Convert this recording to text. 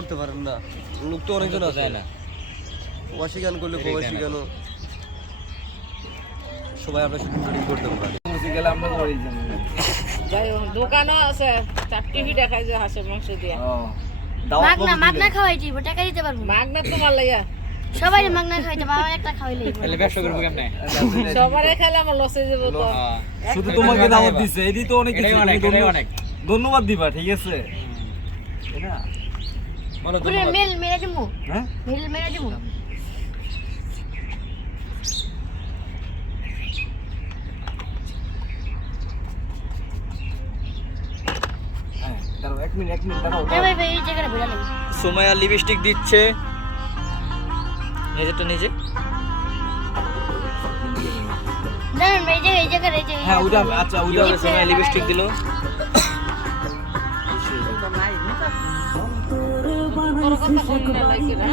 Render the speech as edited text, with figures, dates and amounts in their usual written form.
করতে পারেন না, লোক তো অনেকজন আছে না, প্রবাসী গান করলে প্রবাসী গানও সবাই আমরা শুটিং করতে পারি। যাই হোক দোকানও আছে, টিভি দেখায় যে হাঁসের মাংস দিয়ে মাগনা মাগনা খাওয়াই দিব, টাকা দিতে পারবো। মাগনা তোমার লাগা সবাই মাগনা খাইতে, বাবা একটা খাওয়াইলে তাহলে ব্যবসা করবো কেমনে? সবারে খেলে আমার লসে যাবো তো। শুধু তোমাকে দাওয়াত দিছে, এডি তো অনেক কিছু, এটাই অনেক ধন্যবাদ দিবা, ঠিক আছে? পুরো মেল মেরে দিমু, হ্যাঁ মেল মেরে দিমু। হ্যাঁ দাঁড়াও, এক মিনিট দাঁড়াও। ভাই ভাই এই জায়গাটা ভিড়া লাগবে। সোমায়া লিপস্টিক দিচ্ছে নিজেরটা নিজে। জানেন ভাই এই জায়গাটা এই যে হ্যাঁ ওইটা, আচ্ছা ওইটা সোমায়া লিপস্টিক দিল। তোর কথা শুনলে লাগে না